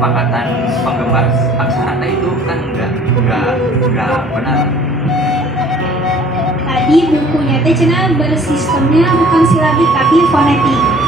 kesepakatan penggemar aksara itu kan nggak benar. Tadi bukunya teh cenah bersistemnya bukan silabik tapi fonetik.